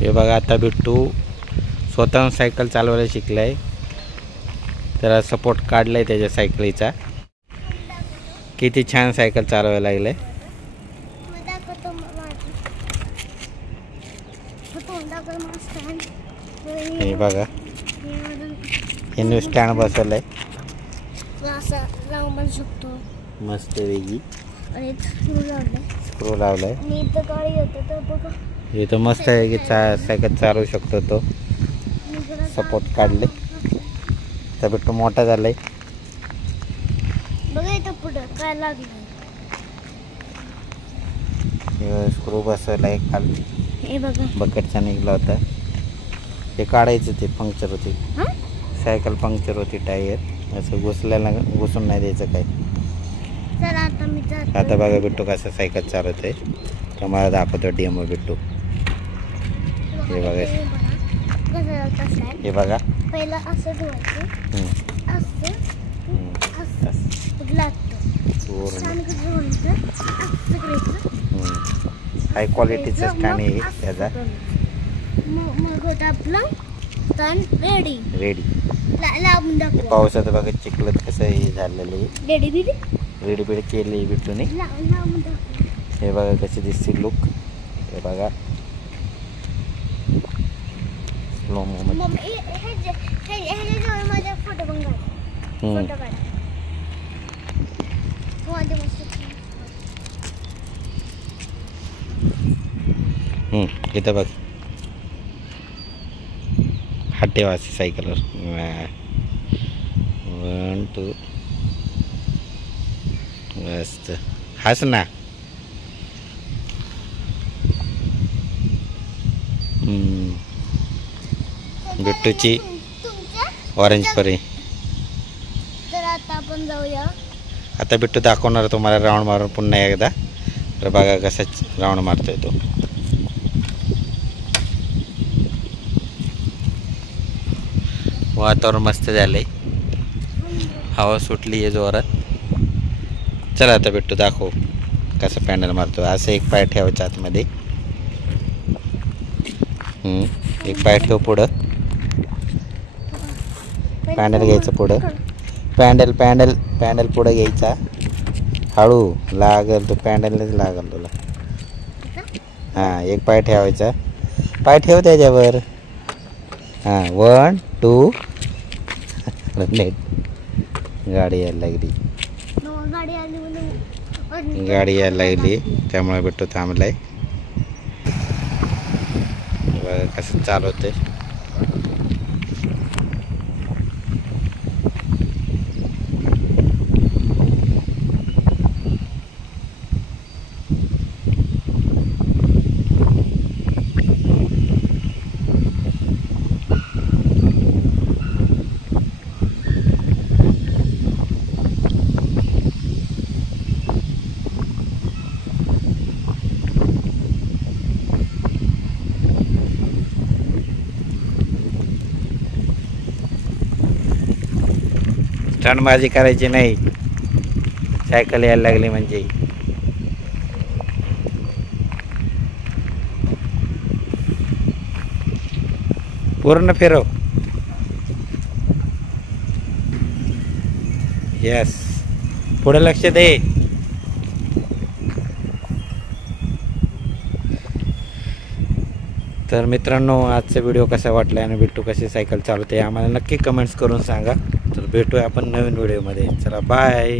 हे बघा आता बिट्टू स्वतः सायकल चालवायला शिकलाय. त्याला सपोर्ट काढलाय त्याच्या सायकलीचा. किती छान सायकल चालवायला लागलाय. हे बघा हे स्टँड बसवलंय मस्त वेगळी. स्क्रू लावलाय. हे तर मस्त आहे की सायकल चालवू शकतो तो. सपोर्ट काढले तर बिट्टू मोठा झालाय. स्क्रू बसवलाय खाली. बकेटचा निघला होता. हे काढायचं ते पंक्चर होती सायकल. पंक्चर होती टायर. असं घुसून नाही द्यायचं काय. आता बघा बिट्टू कसं सायकल चालवत आहे. तुम्हाला दाखवतो डेमो बिट्टू. हे बघा हे बघा पहिला असं हाय क्वालिटीचा स्टँड आहे त्याचा. रेडी. पावसात बघा चिखलत कसं हे झालेलं आहे. रेडी बिडी केली बिट्टूने. हे बघा कशी दिसते लुक. हे बघा स्लो मोमेंट. इथं बघ हात ठेवा असे सायकलवर. 1 2 मस्त. हस ना. बिट्टूची ऑरेंज परी. तर आता आपण जाऊया. आता बिट्टू दाखवणार तुम्हाला राऊंड मारून पुन्हा एकदा. तर बघा कसा राऊंड मारतोय तो. वातावरण मस्त झालंय. हवा सुटली आहे जोरात. चला आता बिट्टू दाखव कसं पॅन्डल मारतो. असं एक पाय ठेवायचा आतमध्ये. एक पाय ठेव पुढं. पॅन्डल घ्यायचं पुढं. पॅन्डल पुढं घ्यायचा. हळू लागल तो. पॅन्डलच लागल तुला. हां एक पाय ठेवायचा. पाय ठेव त्याच्यावर. हां 1 2 नेट. गाडी यायला लागली. गाडी यायला लागली त्यामुळे बिट्टू थांबलाय. बघा कसं चालवते. स्टंटबाजी करायची नाही. सायकल यायला लागली म्हणजे. पूर्ण फिरव. यस पुढे लक्ष दे. तर मित्रांनो आजचा व्हिडिओ कसा वाटला आणि बिट्टू कशी सायकल चालवते आम्हाला नक्की कमेंट्स करून सांगा. तर भेटूया आपण नवीन व्हिडिओमध्ये. चला बाय.